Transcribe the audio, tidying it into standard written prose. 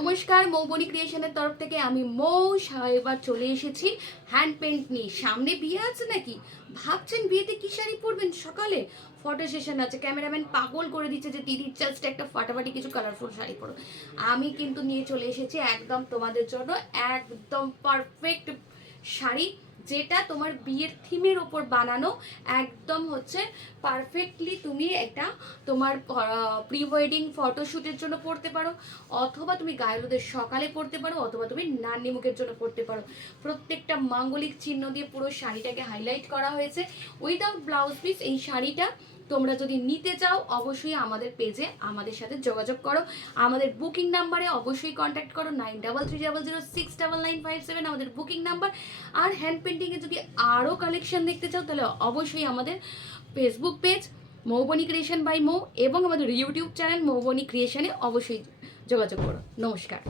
নমস্কার, মৌবনী ক্রিয়েশনের তরফ থেকে আমি মৌ এবার চলে এসেছি হ্যান্ড পেন্ট নিয়ে। সামনে বিয়ে আছে নাকি ভাবছেন? বিয়েতে কি শাড়ি পরবেন? সকালে ফটো সেশন আছে, ক্যামেরাম্যান পাগল করে দিচ্ছে যে দিদি জাস্ট একটা ফাটাফাটি কিছু কালারফুল শাড়ি পরো। আমি কিন্তু নিয়ে চলে এসেছি একদম তোমাদের জন্য একদম পারফেক্ট শাড়ি, যেটা তোমার বিয়ের থিমের ওপর বানানো। একদম হচ্ছে পারফেক্টলি তুমি এটা তোমার প্রি ওয়েডিং ফটোশ্যুটের জন্য পরতে পারো, অথবা তুমি গায়ে সকালে পরতে পারো, অথবা তুমি নান্নি মুখের জন্য পরতে পারো। প্রত্যেকটা মাঙ্গলিক চিহ্ন দিয়ে পুরো শাড়িটাকে হাইলাইট করা হয়েছে উইদাউট ব্লাউজ পিস। এই শাড়িটা তোমরা যদি নিতে চাও অবশ্যই আমাদের পেজে আমাদের সাথে যোগাযোগ করো, আমাদের বুকিং নাম্বারে অবশ্যই কন্ট্যাক্ট করো 9330069957 আমাদের বুকিং নাম্বার। আর হ্যান্ড পেন্টিংয়ে যদি আরও কালেকশন দেখতে চাও তাহলে অবশ্যই আমাদের Facebook page Moubani creation by Mou এবং আমাদের ইউটিউব চ্যানেল মৌবনী ক্রিয়েশনে অবশ্যই যোগাযোগ করো। নমস্কার।